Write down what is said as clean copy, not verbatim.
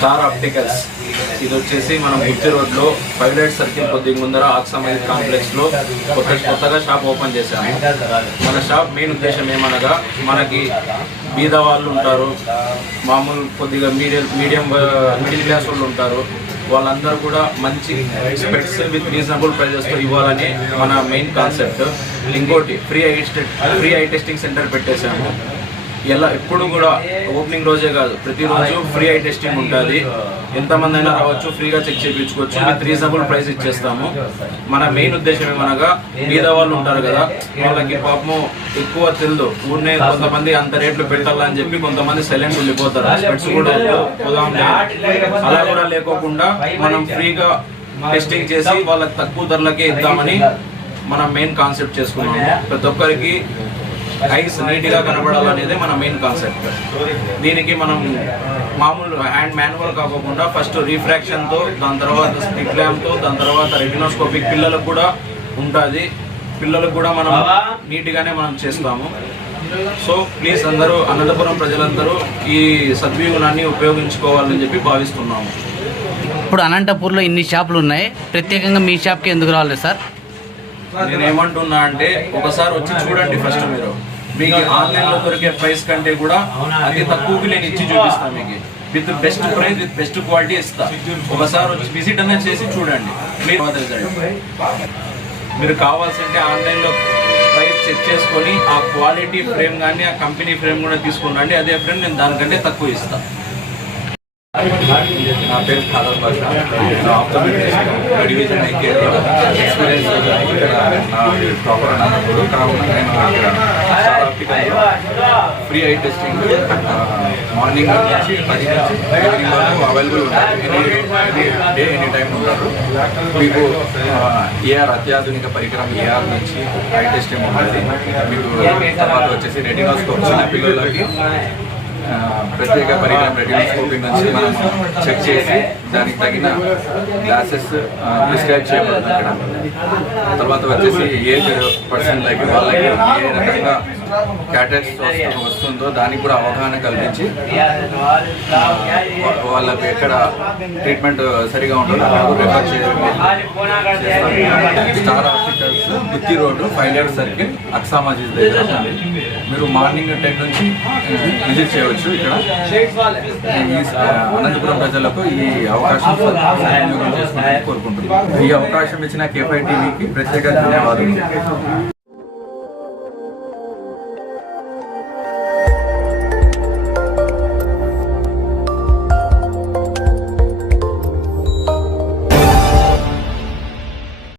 Star opticals ఇది వచ్చేసి మనం గుత్తి రోడ్లో పైలట్ సర్కిల్ కొద్దిగా ముందర ఆక్సమైల్ కాంప్లెక్స్లో కొత్తగా షాప్ ఓపెన్ చేశాము. మన షాప్ మెయిన్ ఉద్దేశం ఏమనగా మనకి బీద వాళ్ళు ఉంటారు, మామూలు కొద్దిగా మిడిల్ క్లాస్ వాళ్ళు ఉంటారు, వాళ్ళందరూ కూడా మంచి స్పెక్ట్స్ విత్ రీజనబుల్ ప్రైజెస్తో ఇవ్వాలని మన మెయిన్ కాన్సెప్ట్. ఇంకోటి ఫ్రీ ఐ టెస్టింగ్ సెంటర్ పెట్టేశాము. ఎప్పుడు కూడా ఓపెనింగ్ రోజే కాదు, ప్రతిరోజు ఫ్రీ ఐ టెస్టింగ్ ఉంటుంది. ఎంతమంది అయినా రావచ్చు, ఫ్రీగా చెక్ చేయించుకోవచ్చు, విత్ రీజనబుల్ ప్రైస్ ఇచ్చేస్తాము. మన మెయిన్ ఉద్దేశం ఏమనగా బీద వాళ్ళు ఉంటారు కదా, వాళ్ళకి పాపము ఎక్కువ తెలియదు, ఊరినే కొంతమంది అంత రేట్లు పెట్టాలని చెప్పి కొంతమంది సైలెంట్ వెళ్ళిపోతారు, స్పెట్స్ కూడా పోదాం. అలా కూడా లేకోకుండా మనం ఫ్రీగా టెస్టింగ్ చేసి వాళ్ళకి తక్కువ ధరలకే ఇద్దామని మనం మెయిన్ కాన్సెప్ట్ చేసుకున్నాము. ప్రతి ఒక్కరికి ఐస్ నీట్గా కనబడాలనేది మన మెయిన్ కాన్సెప్ట్. దీనికి మనం మామూలు హ్యాండ్ మాన్యువల్ కాకుండా ఫస్ట్ రీఫ్రాక్షన్తో, దాని తర్వాత స్ప్లిట్ ల్యాంప్తో, దాని తర్వాత రెటినోస్కోపిక్ పిల్లలకు కూడా ఉంటుంది. పిల్లలకు కూడా మనం నీట్గానే మనం చేస్తాము. సో ప్లీజ్ అందరూ, అనంతపురం ప్రజలందరూ ఈ సద్విగుణాన్ని ఉపయోగించుకోవాలని చెప్పి భావిస్తున్నాము. ఇప్పుడు అనంతపూర్లో ఇన్ని షాపులు ఉన్నాయి, ప్రత్యేకంగా మీ షాప్కి ఎందుకు రావాలి సార్? నేను ఏమంటున్నా అంటే ఒకసారి వచ్చి చూడండి ఫస్ట్. మీకు ఆన్లైన్లో దొరికే ప్రైస్ కంటే కూడా అతి తక్కువకి నేను ఇచ్చి చూపిస్తాను. మీకు with best price, with best quality ఇస్తా. ఒకసారి వచ్చి విజిట్ అనేది చేసి చూడండి. మీరు కావాల్సింటే ఆన్లైన్లో ప్రైస్ చెక్ చేసుకొని ఆ క్వాలిటీ ఫ్రేమ్ కానీ ఆ కంపెనీ ఫ్రేమ్ కూడా తీసుకుని అదే ఫ్రేమ్ నేను దానికంటే తక్కువ ఇస్తాను. నా పేరు ఖాదర్ బాషా, డివిజన్ ఎక్స్పీరియన్స్ ఇక్కడ నా ప్రాపర్ అన్నప్పుడు కావున నేను ఫ్రీ ఐ టెస్టింగ్ మార్నింగ్ నుంచి 10 నుంచి ఈవినింగ్ వరకు అవైలబుల్ ఉంటారు. ఎనీ టైం ఉంటారు. మీకు ఏఆర్ అత్యాధునిక పరికరం ఏఆర్ నుంచి ఐ టెస్టింగ్ ఉంటుంది. మీకు తర్వాత వచ్చేసి రెటినోస్కోప్ చిన్న పిల్లలకి ప్రత్యేక పరికరం రెటినోస్కోపింగ్ నుంచి మనం చెక్ చేసి దానికి తగిన గ్లాసెస్ ప్రిస్క్రైబ్ చేయబడుతుంది అక్కడ. తర్వాత వచ్చేసి ఏజ్ పర్సన్ లైక్ వాళ్ళకి ఏ రకంగా క్యాటరాక్ట్ వస్తుందో దానికి కూడా అవగాహన కల్పించి వాళ్ళకి ఎక్కడ ట్రీట్మెంట్ సరిగా ఉంటుందో అక్కడ రెఫర్ చేయడం. స్టార్ హాస్పిటల్స్ గుత్తి రోడ్డు పైలట్ సర్కిల్ అక్సా మసీద్ దగ్గర మీరు మార్నింగ్ 10 నుంచి విజిట్ చేయవచ్చు. ఇక్కడ అనంతపురం ప్రజలకు ఈ అవకాశం కోరుకుంటున్నాను. ఈ అవకాశం ఇచ్చిన K5 టీవీకి ప్రత్యేక ధన్యవాదాలు.